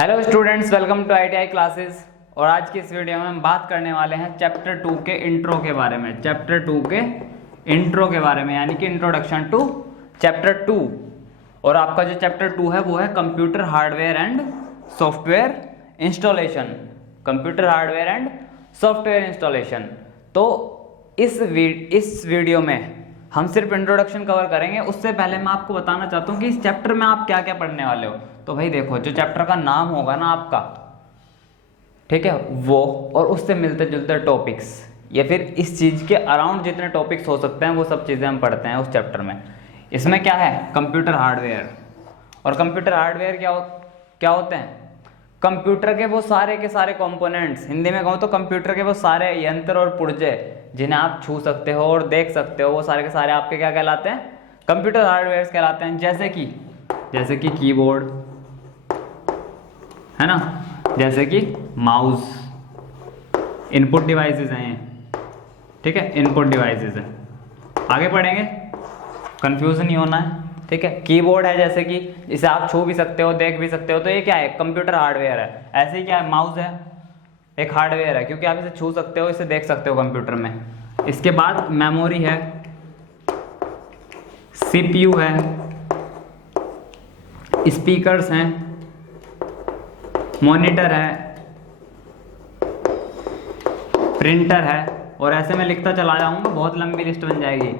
Hello students, welcome to ITI classes. और आज की इस वीडियो में हम बात करने वाले हैं चैप्टर 2 के इंट्रो के बारे में। चैप्टर 2 के इंट्रो के बारे में, यानी कि इंट्रोडक्शन टू चैप्टर 2। और आपका जो चैप्टर 2 है वो है computer hardware and software installation. Computer hardware and software installation. तो इस वीडियो में हम सिर्फ इंट्रोडक्शन कवर करेंगे। उससे पहले मैं आपको बताना चाहता हूँ कि इस चैप्टर में आप क्या क्या पढ़ने वाले हो। तो भाई देखो, जो चैप्टर का नाम होगा ना आपका, ठीक है, वो और उससे मिलते जुलते टॉपिक्स या फिर इस चीज़ के अराउंड जितने टॉपिक्स हो सकते हैं वो सब चीज़ें हम पढ़ते हैं उस चैप्टर में। इसमें क्या है? Computer hardware. और कंप्यूटर हार्डवेयर क्या होते हैं? कंप्यूटर के वो सारे के सारे कंपोनेंट्स। हिंदी में कहूँ तो कंप्यूटर के वो सारे यंत्र और पुर्जे जिन्हें आप छू सकते हो और देख सकते हो, वो सारे के सारे आपके क्या कहलाते हैं? कंप्यूटर हार्डवेयर कहलाते हैं। जैसे कि कीबोर्ड है ना, जैसे कि माउस, इनपुट डिवाइसेस हैं ये, ठीक है, इनपुट डिवाइसेस हैं। आगे पढ़ेंगे, कंफ्यूजन नहीं होना है, ठीक है। कीबोर्ड है जैसे कि इसे आप छू भी सकते हो, देख भी सकते हो, तो ये क्या है? कंप्यूटर हार्डवेयर है। ऐसे ही क्या है? माउस है, एक हार्डवेयर है, क्योंकि आप इसे छू सकते हो, इसे देख सकते हो कंप्यूटर में। इसके बाद मेमोरी है, सीपीयू है, स्पीकर्स हैं, मॉनिटर है, प्रिंटर है, और ऐसे मैं लिखता चला जाऊंगा, बहुत लंबी लिस्ट बन जाएगी।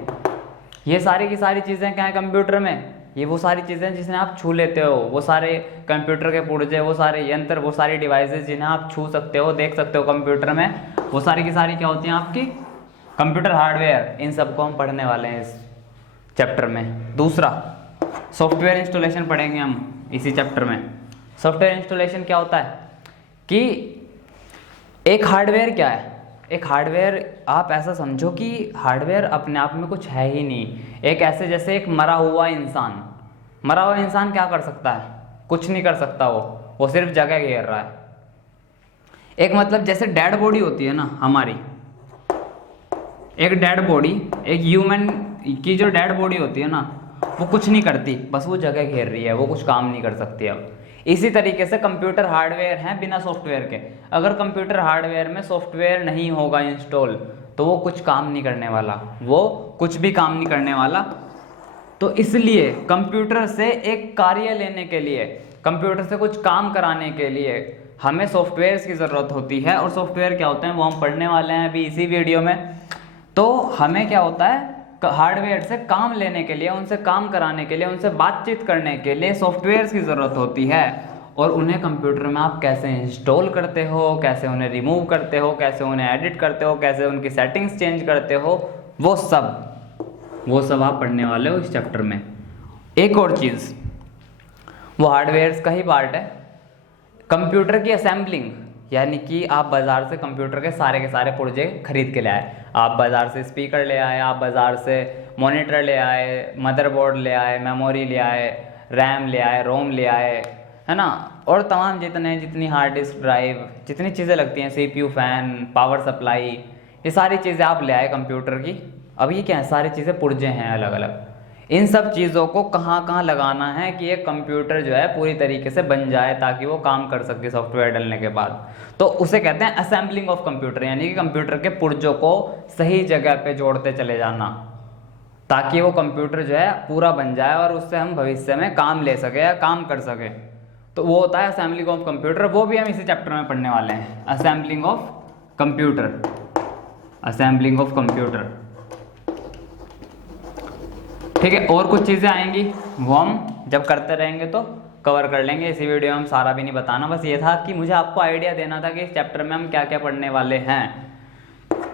ये सारी की सारी चीज़ें क्या है कंप्यूटर में? ये वो सारी चीज़ें जिन्हें आप छू लेते हो, वो सारे कंप्यूटर के पुर्जे, वो सारे यंत्र, वो सारी डिवाइसेस जिन्हें आप छू सकते हो, देख सकते हो कंप्यूटर में, वो सारी की सारी क्या होती हैं? आपकी कंप्यूटर हार्डवेयर। इन सबको हम पढ़ने वाले हैं इस चैप्टर में। दूसरा, सॉफ्टवेयर इंस्टॉलेशन पढ़ेंगे हम इसी चैप्टर में। सॉफ्टवेयर इंस्टॉलेशन क्या होता है कि एक हार्डवेयर क्या है? एक हार्डवेयर आप ऐसा समझो कि हार्डवेयर अपने आप में कुछ है ही नहीं। एक ऐसे जैसे एक मरा हुआ इंसान क्या कर सकता है? कुछ नहीं कर सकता। वो सिर्फ जगह घेर रहा है। एक मतलब जैसे डेड बॉडी होती है ना हमारी, एक डेड बॉडी, एक ह्यूमन की जो डेड बॉडी होती है ना, वो कुछ नहीं करती, बस वो जगह घेर रही है, वो कुछ काम नहीं कर सकती। अब इसी तरीके से कंप्यूटर हार्डवेयर हैं बिना सॉफ्टवेयर के। अगर कंप्यूटर हार्डवेयर में सॉफ्टवेयर नहीं होगा इंस्टॉल, तो वो कुछ काम नहीं करने वाला, वो कुछ भी काम नहीं करने वाला। तो इसलिए कंप्यूटर से एक कार्य लेने के लिए, कंप्यूटर से कुछ काम कराने के लिए हमें सॉफ्टवेयर की ज़रूरत होती है। और सॉफ्टवेयर क्या होते हैं वो हम पढ़ने वाले हैं अभी इसी वीडियो में। तो हमें क्या होता है? हार्डवेयर से काम लेने के लिए, उनसे काम कराने के लिए, उनसे बातचीत करने के लिए सॉफ्टवेयर्स की ज़रूरत होती है। और उन्हें कंप्यूटर में आप कैसे इंस्टॉल करते हो, कैसे उन्हें रिमूव करते हो, कैसे उन्हें एडिट करते हो, कैसे उनकी सेटिंग्स चेंज करते हो, वो सब आप पढ़ने वाले हो इस चैप्टर में। एक और चीज़, वो हार्डवेयर्स का ही पार्ट है, कंप्यूटर की असेंबलिंग। यानी कि आप बाज़ार से कंप्यूटर के सारे पुर्जे खरीद के ले आए। आप बाज़ार से स्पीकर ले आए, आप बाज़ार से मॉनिटर ले आए, मदरबोर्ड ले आए, मेमोरी ले आए, रैम ले आए, रोम ले आए, है ना, और तमाम जितनी हार्ड डिस्क ड्राइव, जितनी चीज़ें लगती हैं, सीपीयू, फैन, पावर सप्लाई, ये सारी चीज़ें आप ले आए कंप्यूटर की। अब ये क्या है? सारी चीज़ें पुर्जे हैं अलग अलग। इन सब चीज़ों को कहाँ कहाँ लगाना है कि एक कंप्यूटर जो है पूरी तरीके से बन जाए, ताकि वो काम कर सके सॉफ्टवेयर डलने के बाद। तो उसे कहते हैं असेंबलिंग ऑफ कंप्यूटर, यानी कि कंप्यूटर के पुर्जों को सही जगह पे जोड़ते चले जाना, ताकि वो कंप्यूटर जो है पूरा बन जाए और उससे हम भविष्य में काम ले सके या काम कर सके। तो वो होता है असेंबलिंग ऑफ कंप्यूटर। वो भी हम इसी चैप्टर में पढ़ने वाले हैं, assembling of computer. Assembling of computer, ठीक है। और कुछ चीज़ें आएंगी, वो हम जब करते रहेंगे तो कवर कर लेंगे। इसी वीडियो में हम सारा भी नहीं बताना, बस ये था कि मुझे आपको आइडिया देना था कि इस चैप्टर में हम क्या क्या पढ़ने वाले हैं,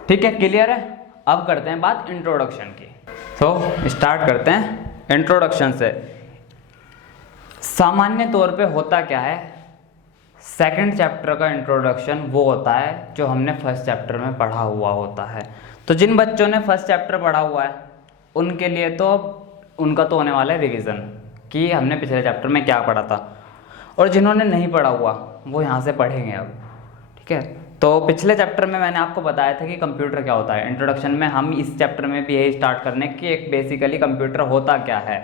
ठीक है। क्लियर है? अब करते हैं बात इंट्रोडक्शन की। तो स्टार्ट करते हैं इंट्रोडक्शन से। सामान्य तौर पे होता क्या है, सेकंड चैप्टर का इंट्रोडक्शन वो होता है जो हमने फर्स्ट चैप्टर में पढ़ा हुआ होता है। तो जिन बच्चों ने फर्स्ट चैप्टर पढ़ा हुआ है उनके लिए तो उनका तो होने वाला है रिवीजन, कि हमने पिछले चैप्टर में क्या पढ़ा था। और जिन्होंने नहीं पढ़ा हुआ वो यहाँ से पढ़ेंगे अब, ठीक है। तो पिछले चैप्टर में मैंने आपको बताया था कि कंप्यूटर क्या होता है। इंट्रोडक्शन में हम इस चैप्टर में भी यही स्टार्ट करने कि एक बेसिकली कंप्यूटर होता क्या है।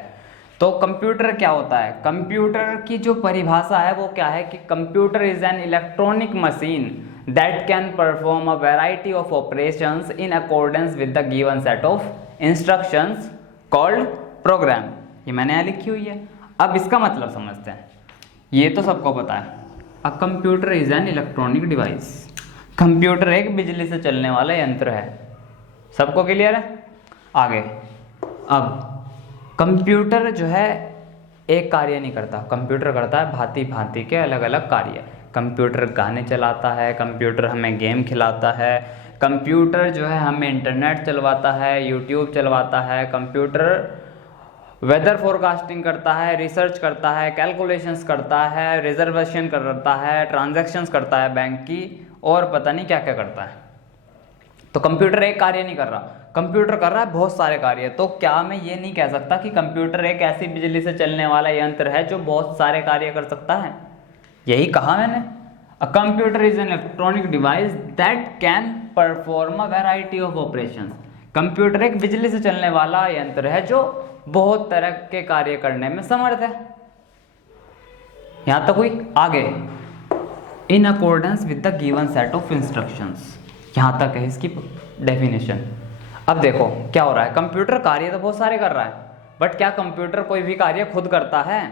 तो कंप्यूटर क्या होता है? कंप्यूटर की जो परिभाषा है वो क्या है कि computer is an electronic machine that can perform a variety of operations in accordance with the given set of instructions called programme. ये मैंने यहाँ लिखी हुई है। अब इसका मतलब समझते हैं। ये तो सबको पता है, a computer is an electronic device. Computer एक बिजली से चलने वाला यंत्र है। सबको क्लियर है? आगे, अब कंप्यूटर जो है एक कार्य नहीं करता, कंप्यूटर करता है भांति भांति के अलग अलग कार्य। कंप्यूटर गाने चलाता है, कंप्यूटर हमें गेम खिलाता है, कंप्यूटर जो है हमें इंटरनेट चलवाता है, यूट्यूब चलवाता है, कंप्यूटर वेदर फोरकास्टिंग करता है, रिसर्च करता है, कैलकुलेशंस करता है, रिजर्वेशन करता है, ट्रांजैक्शंस करता है बैंक की, और पता नहीं क्या क्या करता है। तो कंप्यूटर एक कार्य नहीं कर रहा, कंप्यूटर कर रहा है बहुत सारे कार्य। तो क्या मैं ये नहीं कह सकता कि कंप्यूटर एक ऐसी बिजली से चलने वाला यंत्र है जो बहुत सारे कार्य कर सकता है? यही कहा मैंने, a computer is an electronic device that can perform a variety of operations. Computer एक बिजली से चलने वाला यंत्र है जो बहुत तरह के कार्य करने में समर्थ है। यहां तक हुई। आगे, in accordance with the given set of instructions, यहां तक है इसकी डेफिनेशन। अब देखो क्या हो रहा है, कंप्यूटर कार्य तो बहुत सारे कर रहा है, बट क्या कंप्यूटर कोई भी कार्य खुद करता है?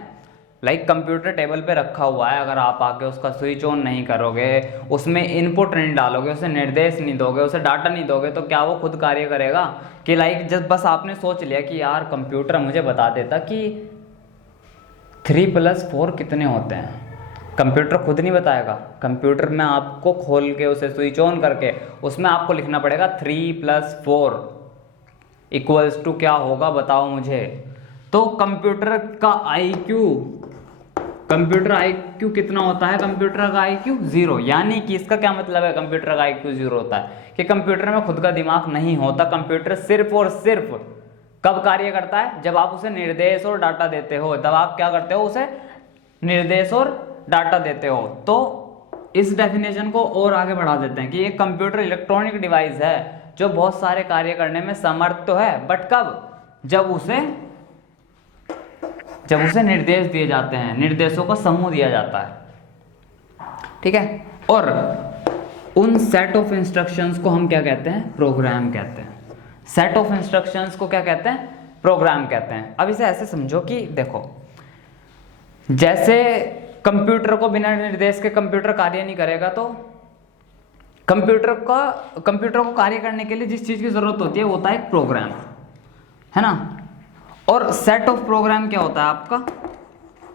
लाइक कंप्यूटर टेबल पे रखा हुआ है, अगर आप आके उसका स्विच ऑन नहीं करोगे, उसमें इनपुट नहीं डालोगे, उसे निर्देश नहीं दोगे, उसे डाटा नहीं दोगे, तो क्या वो खुद कार्य करेगा? कि लाइक जब बस आपने सोच लिया कि यार कंप्यूटर मुझे बता देता कि 3+4 कितने होते हैं, कंप्यूटर खुद नहीं बताएगा। कंप्यूटर में आपको खोल के उसे स्विच ऑन करके उसमें आपको लिखना पड़ेगा 3+4 इक्वल्स टू क्या होगा बताओ मुझे। तो कंप्यूटर का IQ कितना होता है? कंप्यूटर का IQ 0। यानी कि इसका क्या मतलब है? कंप्यूटर का IQ 0 होता है कि कंप्यूटर में खुद का दिमाग नहीं होता। कंप्यूटर सिर्फ और सिर्फ कब कार्य करता है? जब आप उसे निर्देश और डाटा देते हो, तब आप क्या करते हो? उसे निर्देश और डाटा देते हो। तो इस डेफिनेशन को और आगे बढ़ा देते हैं कि एक कंप्यूटर इलेक्ट्रॉनिक डिवाइस है जो बहुत सारे कार्य करने में समर्थ तो है, बट कब? जब उसे निर्देश दिए जाते हैं, निर्देशों का समूह दिया जाता है। ठीक है। और उन सेट ऑफ इंस्ट्रक्शंस को हम क्या कहते हैं? प्रोग्राम कहते हैं। सेट ऑफ इंस्ट्रक्शंस को क्या कहते हैं? प्रोग्राम कहते हैं। अब इसे ऐसे समझो कि देखो, जैसे कंप्यूटर को बिना निर्देश के कंप्यूटर कार्य नहीं करेगा, तो कंप्यूटर को कार्य करने के लिए जिस चीज की जरूरत होती है वो होता है एक प्रोग्राम, है ना। और सेट ऑफ प्रोग्राम क्या होता है आपका?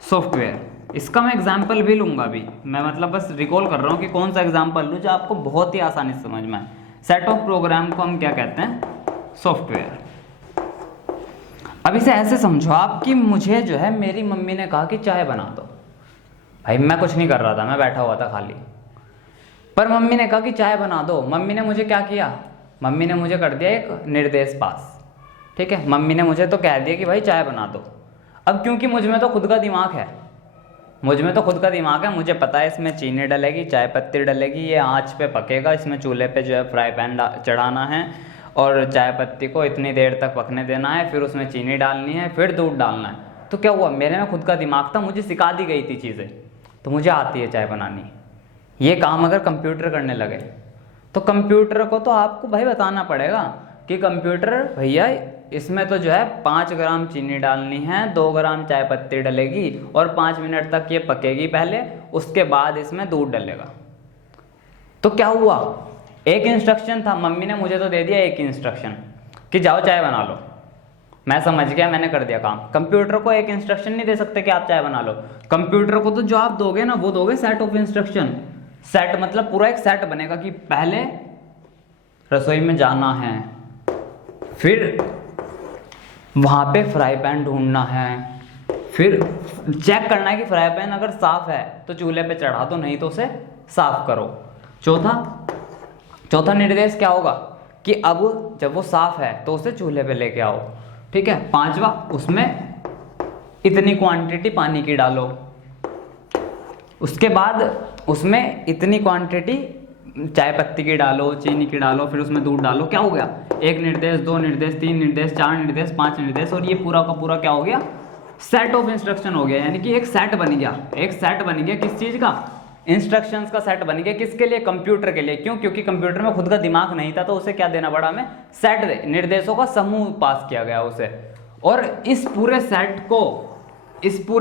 सॉफ्टवेयर। इसका मैं एग्जांपल भी लूंगा अभी, मैं मतलब बस रिकॉल कर रहा हूँ कि कौन सा एग्जांपल लूँ जो आपको बहुत ही आसानी से समझ में आए। सेट ऑफ प्रोग्राम को हम क्या कहते हैं? सॉफ्टवेयर। अब इसे ऐसे समझो आप कि मुझे जो है मेरी मम्मी ने कहा कि चाय बना दो। भाई मैं कुछ नहीं कर रहा था, मैं बैठा हुआ था खाली, पर मम्मी ने कहा कि चाय बना दो। मम्मी ने मुझे क्या किया? मम्मी ने मुझे कर दिया एक निर्देश पास। ठीक है, मम्मी ने मुझे तो कह दिया कि भाई चाय बना दो। अब क्योंकि मुझ में तो खुद का दिमाग है, मुझे पता है इसमें चीनी डलेगी, चाय पत्ती डलेगी, ये आंच पे पकेगा, इसमें चूल्हे पे जो है फ्राई पैन चढ़ाना है और चाय पत्ती को इतनी देर तक पकने देना है, फिर उसमें चीनी डालनी है, फिर दूध डालना है। तो क्या हुआ? मेरे में खुद का दिमाग था, मुझे सिखा दी गई थी चीज़ें, तो मुझे आती है चाय बनानी। ये काम अगर कंप्यूटर करने लगे तो कंप्यूटर को तो आपको भाई बताना पड़ेगा कि कंप्यूटर भैया इसमें तो जो है 5 ग्राम चीनी डालनी है, 2 ग्राम चाय पत्ती डलेगी और 5 मिनट तक ये पकेगी पहले, उसके बाद इसमें दूध डलेगा। तो क्या हुआ? एक इंस्ट्रक्शन था, मम्मी ने मुझे तो दे दिया एक इंस्ट्रक्शन कि जाओ चाय बना लो, मैं समझ गया, मैंने कर दिया काम। कंप्यूटर को एक इंस्ट्रक्शन नहीं दे सकते कि आप चाय बना लो। कंप्यूटर को तो जो आप दोगे ना वो दोगे सेट ऑफ इंस्ट्रक्शन। सेट मतलब पूरा एक सेट बनेगा कि पहले रसोई में जाना है, फिर वहां पे फ्राई पैन ढूंढना है, फिर चेक करना है कि फ्राई पैन अगर साफ है तो चूल्हे पे चढ़ा दो, नहीं तो उसे साफ करो। चौथा निर्देश क्या होगा कि अब जब वो साफ है तो उसे चूल्हे पे लेके आओ। ठीक है। 5वां, उसमें इतनी क्वांटिटी पानी की डालो, उसके बाद उसमें इतनी क्वांटिटी चाय पत्ती की डालो, चीनी की डालो, फिर उसमें दूध डालो। क्या हो गया? 1 निर्देश, 2 निर्देश, 3 निर्देश, 4 निर्देश, 5 निर्देश, और ये पूरा का पूरा क्या हो गया? सेट ऑफ इंस्ट्रक्शन हो गया, यानी कि एक सेट बन गया, एक सेट बन गया किस चीज़ का, इंस्ट्रक्शंस का सेट बन गया। किसके लिए, कंप्यूटर के लिए। क्यों, क्योंकि कंप्यूटर में खुद का दिमाग नहीं था, तो उसे क्या देना पड़ा हमें, सेट, निर्देशों का समूह पास किया गया उसे। और इस पूरे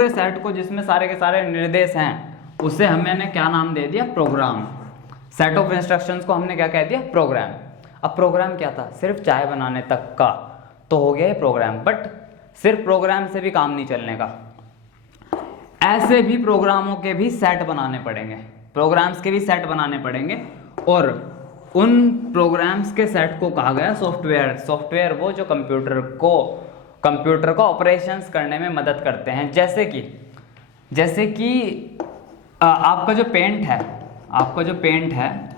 सेट को जिसमें सारे के सारे निर्देश हैं, उसे हमने क्या नाम दे दिया, प्रोग्राम। सेट ऑफ इंस्ट्रक्शंस को हमने क्या कह दिया, प्रोग्राम। अब प्रोग्राम क्या था, सिर्फ चाय बनाने तक का तो हो गया ये प्रोग्राम, बट सिर्फ प्रोग्राम से भी काम नहीं चलने का, ऐसे भी प्रोग्रामों के भी सेट बनाने पड़ेंगे, प्रोग्राम्स के भी सेट बनाने पड़ेंगे। और उन प्रोग्राम्स के सेट को कहा गया सॉफ्टवेयर। सॉफ्टवेयर वो जो कंप्यूटर को ऑपरेशंस करने में मदद करते हैं। जैसे कि आपका जो पेंट है,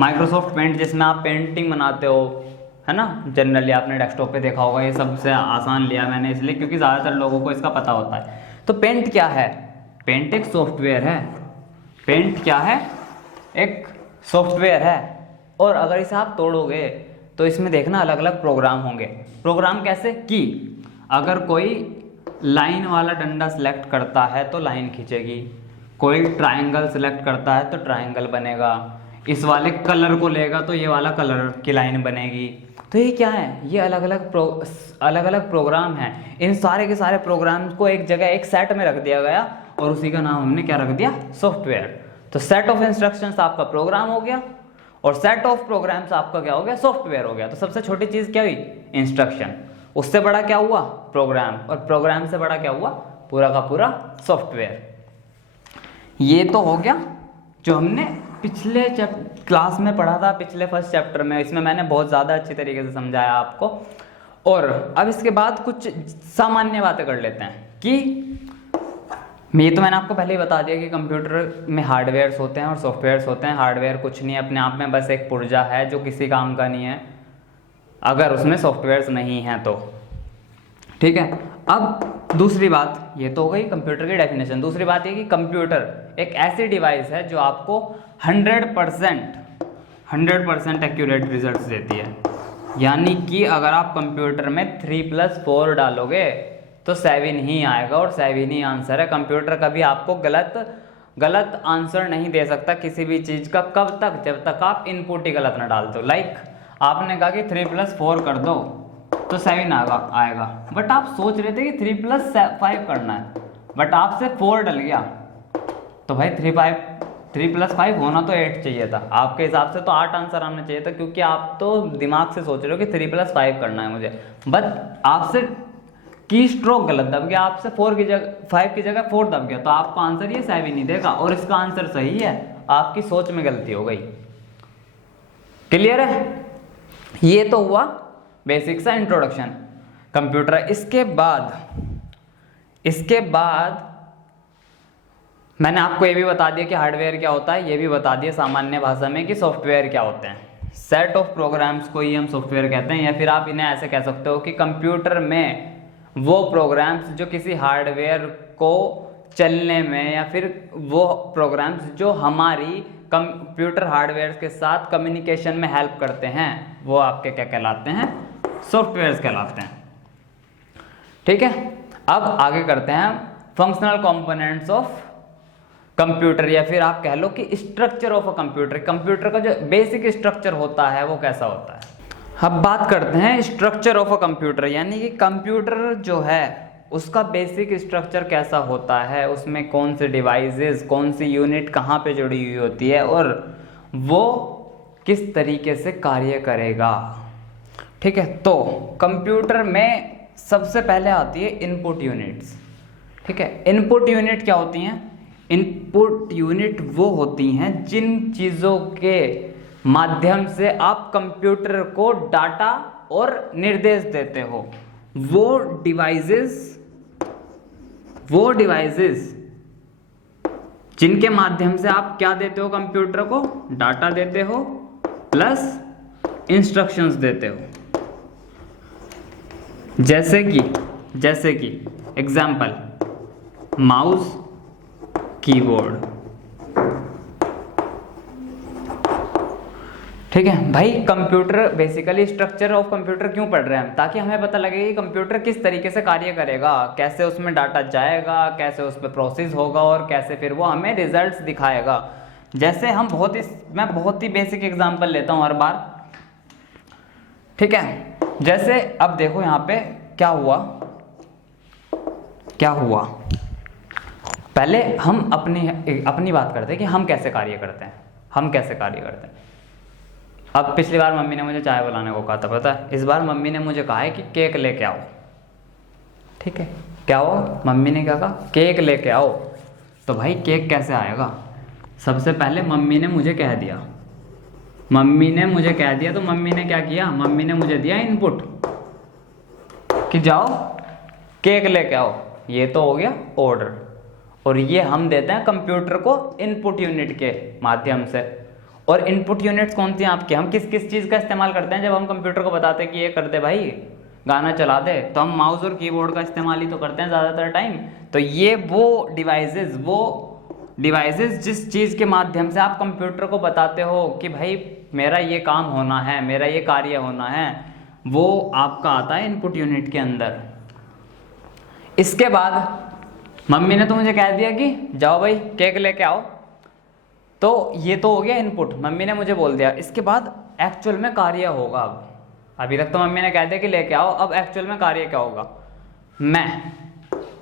माइक्रोसॉफ्ट पेंट, जिसमें आप पेंटिंग बनाते हो, है ना, जनरली आपने डेस्कटॉप पे देखा होगा। ये सबसे आसान लिया मैंने इसलिए क्योंकि ज़्यादातर लोगों को इसका पता होता है। तो पेंट क्या है, पेंट एक सॉफ्टवेयर है। पेंट क्या है, एक सॉफ्टवेयर है। और अगर इसे आप तोड़ोगे तो इसमें देखना अलग अलग प्रोग्राम होंगे। प्रोग्राम कैसे कि अगर कोई लाइन वाला डंडा सेलेक्ट करता है तो लाइन खींचेगी, कोई ट्रायंगल सेलेक्ट करता है तो ट्रायंगल बनेगा, इस वाले कलर को लेगा तो ये वाला कलर की लाइन बनेगी। तो ये क्या है, ये अलग अलग प्रोग्राम हैं। इन सारे के सारे प्रोग्राम को एक जगह एक सेट में रख दिया गया और उसी का नाम हमने क्या रख दिया, सॉफ्टवेयर। तो सेट ऑफ इंस्ट्रक्शंस आपका प्रोग्राम हो गया और सेट ऑफ प्रोग्राम्स आपका क्या हो गया, सॉफ्टवेयर हो गया। तो सबसे छोटी चीज़ क्या हुई, इंस्ट्रक्शन। उससे बड़ा क्या हुआ, प्रोग्राम। और प्रोग्राम से बड़ा क्या हुआ, पूरा का पूरा सॉफ्टवेयर। ये तो हो गया जो हमने पिछले क्लास में पढ़ा था, पिछले फर्स्ट चैप्टर में। इसमें मैंने बहुत ज़्यादा अच्छी तरीके से समझाया आपको। और अब इसके बाद कुछ सामान्य बातें कर लेते हैं कि ये तो मैंने आपको पहले ही बता दिया कि कंप्यूटर में हार्डवेयर्स होते हैं और सॉफ्टवेयर्स होते हैं। हार्डवेयर कुछ नहीं है अपने आप में, बस एक पुर्जा है जो किसी काम का नहीं है अगर उसमें सॉफ्टवेयर्स नहीं हैं तो। ठीक है, अब दूसरी बात, ये तो हो गई कंप्यूटर की डेफिनेशन। दूसरी बात ये कि कंप्यूटर एक ऐसी डिवाइस है जो आपको 100% एक्यूरेट रिजल्ट्स देती है। यानी कि अगर आप कंप्यूटर में 3+4 डालोगे तो 7 ही आएगा और 7 ही आंसर है। कंप्यूटर कभी आपको गलत आंसर नहीं दे सकता किसी भी चीज़ का, कब तक, जब तक आप इनपुट ही गलत ना डालते हो। लाइक आपने कहा कि 3+4 कर दो तो 7 आएगा, बट आप सोच रहे थे कि 3+5 करना है, बट आपसे 4 डल गया तो भाई 3+5 होना तो 8 चाहिए था। आपके हिसाब से तो 8 आंसर आना चाहिए था, क्योंकि आप तो दिमाग से सोच रहे हो कि 3+5 करना है मुझे, बट आपसे की स्ट्रोक गलत दब गया, आपसे 5 की जगह 4 दब गया, तो आपको आंसर ये 7 ही देगा और इसका आंसर सही है। आपकी सोच में गलती हो गई। क्लियर है? ये तो हुआ बेसिक सा इंट्रोडक्शन कंप्यूटर। इसके बाद मैंने आपको ये भी बता दिया कि हार्डवेयर क्या होता है, ये भी बता दिया सामान्य भाषा में कि सॉफ्टवेयर क्या होते हैं। सेट ऑफ प्रोग्राम्स को ही हम सॉफ्टवेयर कहते हैं, या फिर आप इन्हें ऐसे कह सकते हो कि कंप्यूटर में वो प्रोग्राम्स जो किसी हार्डवेयर को चलने में, या फिर वो प्रोग्राम्स जो हमारी कंप्यूटर हार्डवेयर के साथ कम्युनिकेशन में हेल्प करते हैं, वो आपके क्या कहलाते हैं, सॉफ्टवेयर्स कहलाते हैं। ठीक है, अब आगे करते हैं फंक्शनल कंपोनेंट्स ऑफ कंप्यूटर, या फिर आप कह लो कि structure of a computer. Computer का जो बेसिक स्ट्रक्चर होता है वो कैसा होता है। अब बात करते हैं स्ट्रक्चर ऑफ अ कंप्यूटर, यानी कि कंप्यूटर जो है उसका बेसिक स्ट्रक्चर कैसा होता है, उसमें कौन से डिवाइसेस, कौन सी यूनिट कहाँ पे जुड़ी हुई होती है और वो किस तरीके से कार्य करेगा। ठीक है, तो कंप्यूटर में सबसे पहले आती है इनपुट यूनिट्स। ठीक है, इनपुट यूनिट क्या होती हैं? इनपुट यूनिट वो होती हैं जिन चीज़ों के माध्यम से आप कंप्यूटर को डाटा और निर्देश देते हो। वो डिवाइसेस जिनके माध्यम से आप क्या देते हो, कंप्यूटर को डाटा देते हो प्लस इंस्ट्रक्शंस देते हो। जैसे कि एग्जाम्पल, माउस, कीबोर्ड। ठीक है भाई, computer basically structure of computer क्यों पढ़ रहे हैं हम, ताकि हमें पता लगे कि कंप्यूटर किस तरीके से कार्य करेगा, कैसे उसमें डाटा जाएगा, कैसे उस पर प्रोसेस होगा और कैसे फिर वो हमें रिजल्ट्स दिखाएगा। जैसे हम मैं बहुत ही बेसिक एग्जांपल लेता हूँ हर बार, ठीक है। जैसे अब देखो यहाँ पे क्या हुआ, पहले हम अपनी बात करते हैं कि हम कैसे कार्य करते हैं। अब पिछली बार मम्मी ने मुझे चाय बनाने को कहा था, पता है, इस बार मम्मी ने मुझे कहा है कि केक लेके आओ, ठीक है। क्या हो, मम्मी ने क्या कहा, केक लेके आओ। तो भाई केक कैसे आएगा, सबसे पहले मम्मी ने मुझे कह दिया, तो मम्मी ने क्या किया, मम्मी ने मुझे दिया इनपुट कि जाओ केक लेके आओ, ये तो हो गया ऑर्डर, और ये हम देते हैं कंप्यूटर को इनपुट यूनिट के माध्यम से। और इनपुट यूनिट्स कौन सी हैं आपके, हम किस किस चीज़ का इस्तेमाल करते हैं जब हम कंप्यूटर को बताते हैं कि ये कर दे भाई, गाना चला दे, तो हम माउस और कीबोर्ड का इस्तेमाल ही तो करते हैं ज़्यादातर टाइम। तो ये वो डिवाइसेस जिस चीज़ के माध्यम से आप कंप्यूटर को बताते हो कि भाई मेरा ये काम होना है, मेरा ये कार्य होना है, वो आपका आता है इनपुट यूनिट के अंदर। इसके बाद मम्मी ने तो मुझे कह दिया कि जाओ भाई केक लेके आओ, तो ये तो हो गया इनपुट, मम्मी ने मुझे बोल दिया। इसके बाद एक्चुअल में कार्य होगा। अभी तक तो मम्मी ने कह दिया कि लेके आओ, अब एक्चुअल में कार्य क्या होगा, मैं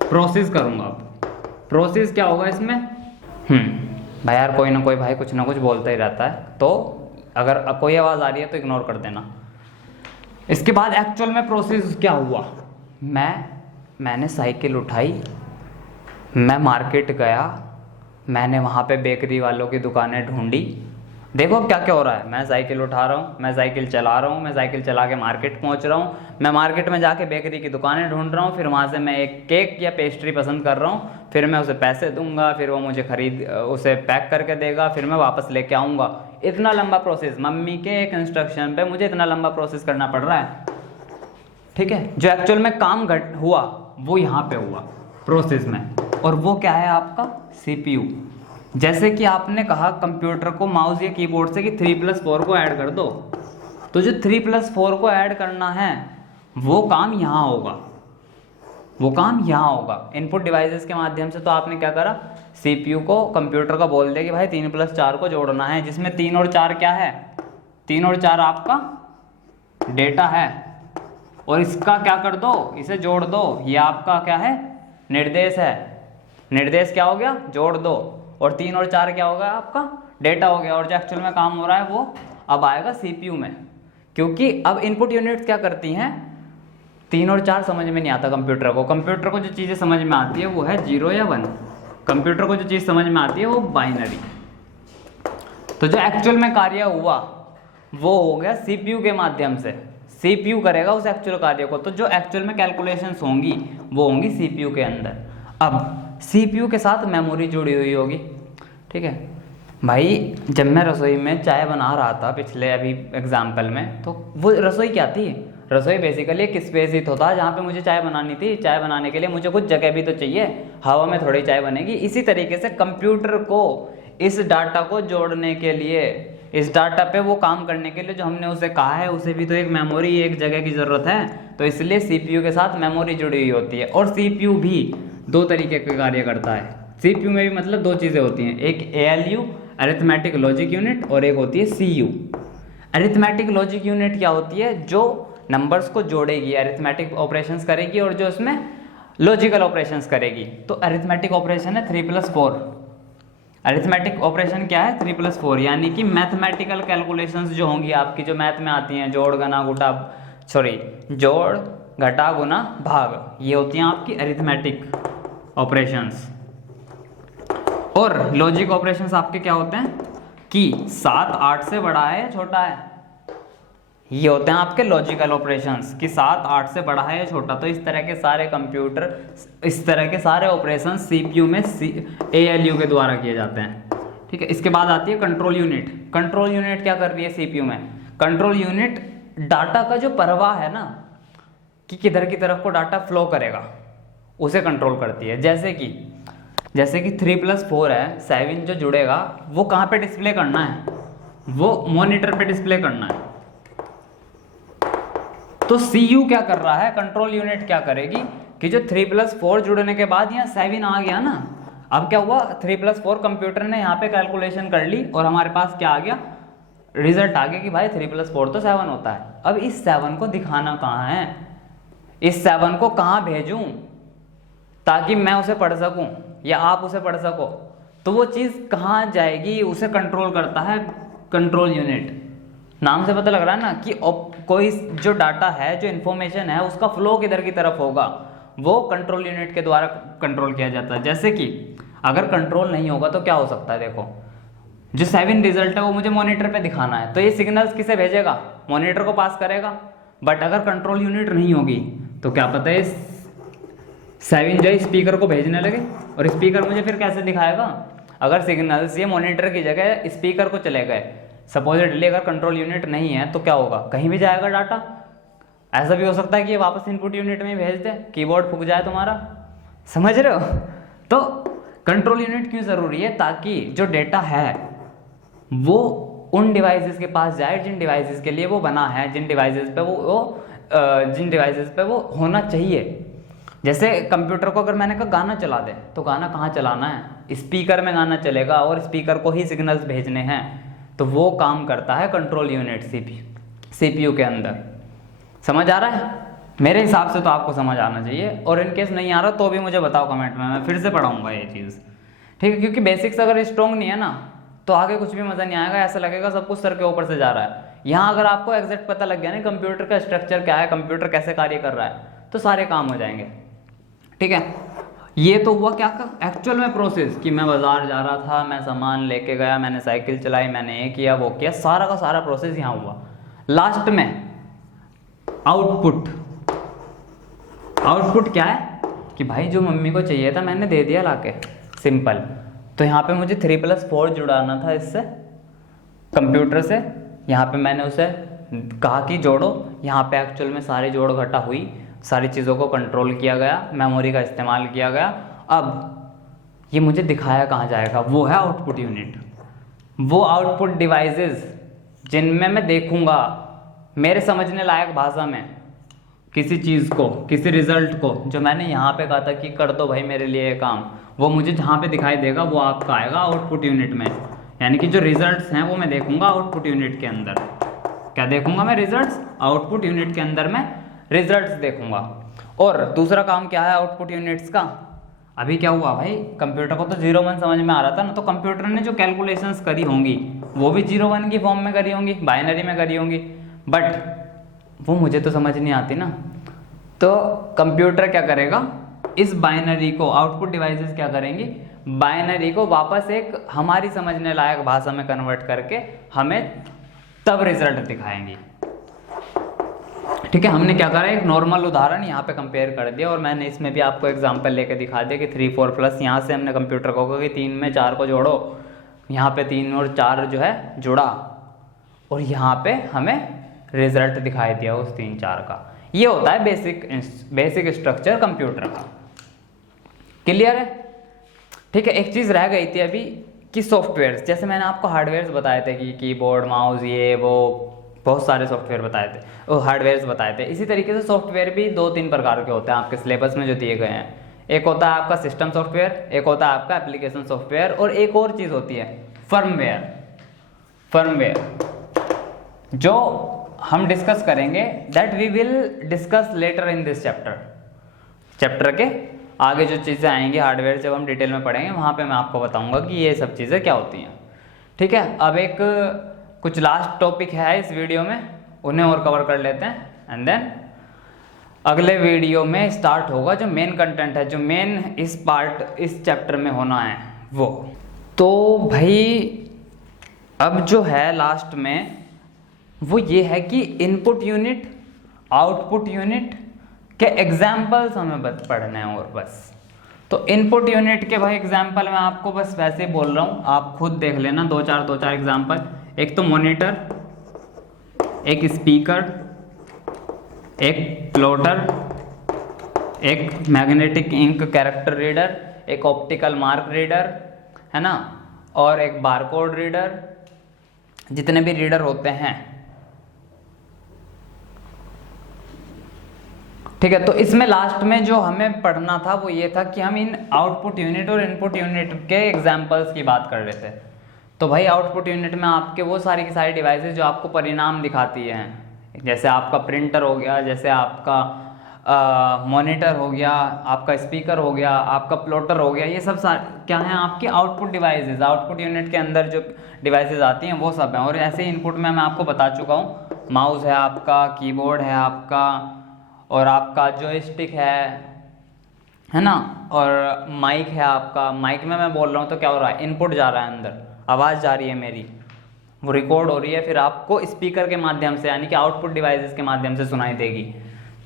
प्रोसेस करूँगा। अब प्रोसेस क्या होगा इसमें, भाई यार कोई ना कोई भाई कुछ ना कुछ बोलता ही रहता है, तो अगर कोई आवाज़ आ रही है तो इग्नोर कर देना। इसके बाद एक्चुअल में प्रोसेस क्या हुआ, मैंने साइकिल उठाई, मैं मार्केट गया, मैंने वहाँ पे बेकरी वालों की दुकानें ढूंढी। देखो क्या क्या हो रहा है, मैं साइकिल उठा रहा हूँ, मैं साइकिल चला रहा हूँ, मैं साइकिल चला के मार्केट पहुँच रहा हूँ, मैं मार्केट में जाके बेकरी की दुकानें ढूंढ रहा हूँ, फिर वहाँ से मैं एक केक या पेस्ट्री पसंद कर रहा हूँ, फिर मैं उसे पैसे दूंगा, फिर वो मुझे उसे पैक करके देगा, फिर मैं वापस लेके आऊँगा। इतना लंबा प्रोसेस, मम्मी के एक इंस्ट्रक्शन पे मुझे इतना लंबा प्रोसेस करना पड़ रहा है, ठीक है। जो एक्चुअल में काम हुआ वो यहाँ पे हुआ प्रोसेस में, और वो क्या है आपका CPU। जैसे कि आपने कहा कंप्यूटर को माउस या कीबोर्ड से कि 3+4 को ऐड कर दो, तो जो 3+4 को ऐड करना है वो काम यहाँ होगा, इनपुट डिवाइसेस के माध्यम से। तो आपने क्या करा, CPU को कंप्यूटर का बोल दिया कि भाई 3+4 को जोड़ना है, जिसमें 3 और 4 क्या है, 3 और 4 आपका डेटा है, और इसका क्या कर दो, इसे जोड़ दो, ये आपका क्या है, निर्देश है। निर्देश क्या हो गया, जोड़ दो, और 3 और 4 क्या होगा, आपका डेटा हो गया। और जो एक्चुअल में काम हो रहा है वो अब आएगा CPU में, क्योंकि अब इनपुट यूनिट्स क्या करती हैं, 3 और 4 समझ में नहीं आता कंप्यूटर को जो चीज़ें समझ में आती है वो है 0 या 1, कंप्यूटर को जो चीज़ समझ में आती है वो बाइनरी। तो जो एक्चुअल में कार्य हुआ वो हो गया CPU के माध्यम से, CPU करेगा उस एक्चुअल कार्य को। तो जो एक्चुअल में कैलकुलेशंस होंगी वो होंगी CPU के अंदर। अब CPU के साथ मेमोरी जुड़ी हुई होगी, ठीक है भाई। जब मैं रसोई में चाय बना रहा था पिछले अभी एग्जाम्पल में, तो वो रसोई क्या थी, रसोई बेसिकली एक स्पेस ही तो था जहाँ पे मुझे चाय बनानी थी। चाय बनाने के लिए मुझे कुछ जगह भी तो चाहिए, हवा में थोड़ी चाय बनेगी। इसी तरीके से कंप्यूटर को इस डाटा को जोड़ने के लिए, इस डाटा पे वो काम करने के लिए जो हमने उसे कहा है, उसे भी तो एक मेमोरी, एक जगह की ज़रूरत है। तो इसलिए CPU के साथ मेमोरी जुड़ी हुई होती है। और CPU भी 2 तरीके का कार्य करता है। CPU में भी मतलब 2 चीज़ें होती हैं, एक ALU अरिथमेटिक लॉजिक यूनिट, और एक होती है CU। अरिथमेटिक लॉजिक यूनिट क्या होती है, जो नंबर्स को जोड़ेगी, अरिथमेटिक ऑपरेशंस करेगी, और जो उसमें लॉजिकल ऑपरेशंस करेगी। तो अरिथमेटिक ऑपरेशन है 3+4। अरिथमेटिक ऑपरेशन क्या है, 3+4, यानी कि मैथमेटिकल कैलकुलेशंस जो होंगी आपकी, जो मैथ में आती हैं, जोड़ घटा गुना भाग, ये होती हैं आपकी अरिथमेटिक ऑपरेशंस। और लॉजिक ऑपरेशंस आपके क्या होते हैं कि 7 8 से बड़ा है या छोटा है, ये होते हैं आपके लॉजिकल ऑपरेशंस कि 7 8 से बड़ा है या छोटा। तो इस तरह के सारे ऑपरेशन CPU में ALU के द्वारा किए जाते हैं, ठीक है। इसके बाद आती है कंट्रोल यूनिट। कंट्रोल यूनिट क्या कर रही है CPU में, कंट्रोल यूनिट डाटा का जो प्रवाह है ना, कि किधर की तरफ को डाटा फ्लो करेगा, उसे कंट्रोल करती है। जैसे कि 3+4 है, 7 जो जुड़ेगा वो कहाँ पे डिस्प्ले करना है, वो मॉनिटर पे डिस्प्ले करना है। तो CU क्या कर रहा है, कंट्रोल यूनिट क्या करेगी कि जो 3+4 जुड़ने के बाद यहाँ 7 आ गया ना, अब क्या हुआ 3+4 कंप्यूटर ने यहाँ पे कैलकुलेशन कर ली और हमारे पास क्या आ गया, रिजल्ट आ गया कि भाई 3+4 तो 7 होता है। अब इस 7 को दिखाना कहाँ है, इस 7 को कहाँ भेजूं ताकि मैं उसे पढ़ सकूं या आप उसे पढ़ सको, तो वो चीज़ कहाँ जाएगी, उसे कंट्रोल करता है कंट्रोल यूनिट। नाम से पता लग रहा है ना कि कोई जो डाटा है, जो इन्फॉर्मेशन है, उसका फ्लो किधर की तरफ होगा, वो कंट्रोल यूनिट के द्वारा कंट्रोल किया जाता है। जैसे कि अगर कंट्रोल नहीं होगा तो क्या हो सकता है, देखो जो 7 रिजल्ट है वो मुझे मॉनिटर पे दिखाना है, तो ये सिग्नल्स किसे भेजेगा, मॉनिटर को पास करेगा। बट अगर कंट्रोल यूनिट नहीं होगी तो क्या पता है 7 जो है स्पीकर को भेजने लगे और स्पीकर मुझे फिर कैसे दिखाएगा। अगर सिग्नल्स ये मॉनिटर की जगह स्पीकर को चले गए, सपोजिटली अगर कंट्रोल यूनिट नहीं है तो क्या होगा, कहीं भी जाएगा डाटा। ऐसा भी हो सकता है कि ये वापस इनपुट यूनिट में ही भेज दे, कीबोर्ड फूक जाए तुम्हारा, समझ रहे हो। तो कंट्रोल यूनिट क्यों ज़रूरी है, ताकि जो डेटा है वो उन डिवाइसेस के पास जाए जिन डिवाइसेस के लिए वो बना है, जिन डिवाइसेस पे वो होना चाहिए। जैसे कंप्यूटर को अगर मैंने कहा गाना चला दे, तो गाना कहाँ चलाना है, स्पीकर में गाना चलेगा और स्पीकर को ही सिग्नल्स भेजने हैं, तो वो काम करता है कंट्रोल यूनिट CPU के अंदर। समझ आ रहा है, मेरे हिसाब से तो आपको समझ आना चाहिए, और इन केस नहीं आ रहा तो भी मुझे बताओ कमेंट में, मैं फिर से पढ़ाऊंगा ये चीज़, ठीक है। क्योंकि बेसिक्स अगर स्ट्रॉन्ग नहीं है ना तो आगे कुछ भी मज़ा नहीं आएगा, ऐसा लगेगा सब कुछ सर के ऊपर से जा रहा है। यहाँ अगर आपको एग्जैक्ट पता लग गया ना कंप्यूटर का स्ट्रक्चर क्या है, कंप्यूटर कैसे कार्य कर रहा है, तो सारे काम हो जाएंगे, ठीक है। ये तो हुआ क्या का एक्चुअल में प्रोसेस, कि मैं बाजार जा रहा था, मैं सामान लेके गया, मैंने साइकिल चलाई, मैंने ये किया वो किया, सारा का सारा प्रोसेस यहाँ हुआ। लास्ट में आउटपुट क्या है कि भाई जो मम्मी को चाहिए था मैंने दे दिया लाके, सिंपल। तो यहाँ पे मुझे 3+4 जुड़ाना था इससे कंप्यूटर से, यहाँ पे मैंने उसे कहा कि जोड़ो, यहाँ पे एक्चुअल में सारी जोड़ घटा हुई, सारी चीज़ों को कंट्रोल किया गया, मेमोरी का इस्तेमाल किया गया। अब ये मुझे दिखाया कहाँ जाएगा, वो है आउटपुट यूनिट, वो आउटपुट डिवाइसेस जिनमें मैं देखूंगा मेरे समझने लायक भाषा में किसी चीज़ को, किसी रिजल्ट को, जो मैंने यहाँ पे कहा था कि कर दो भाई मेरे लिए ये काम, वो मुझे जहाँ पे दिखाई देगा वो आपका आएगा आउटपुट यूनिट में। यानी कि जो रिजल्ट्स हैं वो मैं देखूंगा आउटपुट यूनिट के अंदर। क्या देखूंगा मैं, रिजल्ट्स, आउटपुट यूनिट के अंदर मैं रिजल्ट्स देखूंगा। और दूसरा काम क्या है आउटपुट यूनिट्स का, अभी क्या हुआ भाई, कंप्यूटर को तो 0-1 समझ में आ रहा था ना, तो कंप्यूटर ने जो कैलकुलेशंस करी होंगी वो भी 0-1 की फॉर्म में करी होंगी, बाइनरी में करी होंगी, बट वो मुझे तो समझ नहीं आती ना। तो कंप्यूटर क्या करेगा, इस बाइनरी को, आउटपुट डिवाइसेस क्या करेंगी, बाइनरी को वापस एक हमारी समझने लायक भाषा में कन्वर्ट करके हमें तब रिजल्ट दिखाएंगी, ठीक है। हमने क्या करा, एक नॉर्मल उदाहरण यहाँ पे कंपेयर कर दिया, और मैंने इसमें भी आपको एग्जांपल लेके दिखा दिया कि 3 4 प्लस, यहाँ से हमने कंप्यूटर को कहा कि 3 में 4 को जोड़ो, यहाँ पे 3 और 4 जो है जुड़ा, और यहाँ पे हमें रिजल्ट दिखाई दिया उस 3-4 का। ये होता है बेसिक स्ट्रक्चर कंप्यूटर का। क्लियर है, ठीक है। एक चीज़ रह गई थी अभी कि सॉफ्टवेयर्स, जैसे मैंने आपको हार्डवेयर्स बताए थे कि कीबोर्ड, माउस, ये वो बहुत सारे सॉफ्टवेयर बताए थे, वो हार्डवेयर्स बताए थे। इसी तरीके से सॉफ्टवेयर भी 2-3 प्रकार के होते हैं आपके सिलेबस में जो दिए गए हैं। एक होता है आपका सिस्टम सॉफ्टवेयर, एक होता है आपका एप्लीकेशन सॉफ्टवेयर, और एक और चीज़ होती है फर्मवेयर, जो हम डिस्कस करेंगे, that we will discuss later in this chapter के आगे जो चीज़ें आएंगी हार्डवेयर, जब हम डिटेल में पढ़ेंगे वहाँ पे मैं आपको बताऊंगा कि ये सब चीज़ें क्या होती हैं, ठीक है। अब एक कुछ लास्ट टॉपिक है इस वीडियो में, उन्हें और कवर कर लेते हैं, एंड देन अगले वीडियो में स्टार्ट होगा जो मेन कंटेंट है, जो मेन इस चैप्टर में होना है वो। तो भाई अब जो है लास्ट में वो ये है कि इनपुट यूनिट, आउटपुट यूनिट के एग्जाम्पल्स हमें पढ़ने हैं, और बस। तो इनपुट यूनिट के भाई एग्जाम्पल मैं आपको बस वैसे ही बोल रहा हूँ, आप खुद देख लेना 2-4 एग्जाम्पल। एक तो मॉनिटर, एक स्पीकर, एक प्लॉटर, एक मैग्नेटिक इंक कैरेक्टर रीडर, एक ऑप्टिकल मार्क रीडर, है ना, और एक बारकोड रीडर, जितने भी रीडर होते हैं, ठीक है। तो इसमें लास्ट में जो हमें पढ़ना था वो ये था कि हम इन आउटपुट यूनिट और इनपुट यूनिट के एग्जांपल्स की बात कर रहे थे। तो भाई आउटपुट यूनिट में आपके वो सारी की सारी डिवाइसेस जो आपको परिणाम दिखाती हैं, जैसे आपका प्रिंटर हो गया, जैसे आपका मॉनिटर हो गया, आपका स्पीकर हो गया, आपका प्लॉटर हो गया, ये सब क्या है आपकी आउटपुट डिवाइसेस। आउटपुट यूनिट के अंदर जो डिवाइसेस आती हैं वो सब हैं। और ऐसे इनपुट में मैं आपको बता चुका हूँ, माउस है आपका, कीबोर्ड है आपका, और आपका जॉयस्टिक है ना, और माइक है आपका। माइक में मैं बोल रहा हूँ तो क्या हो रहा है, इनपुट जा रहा है अंदर, आवाज़ जा रही है मेरी, वो रिकॉर्ड हो रही है, फिर आपको स्पीकर के माध्यम से यानी कि आउटपुट डिवाइसेस के माध्यम से सुनाई देगी।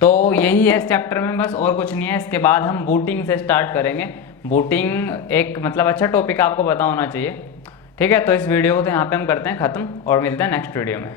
तो यही है इस चैप्टर में, बस और कुछ नहीं है। इसके बाद हम बूटिंग से स्टार्ट करेंगे। बूटिंग एक मतलब अच्छा टॉपिक आपको पता होना चाहिए, ठीक है। तो इस वीडियो को तो यहाँ पे हम करते हैं ख़त्म और मिलते हैं नेक्स्ट वीडियो में।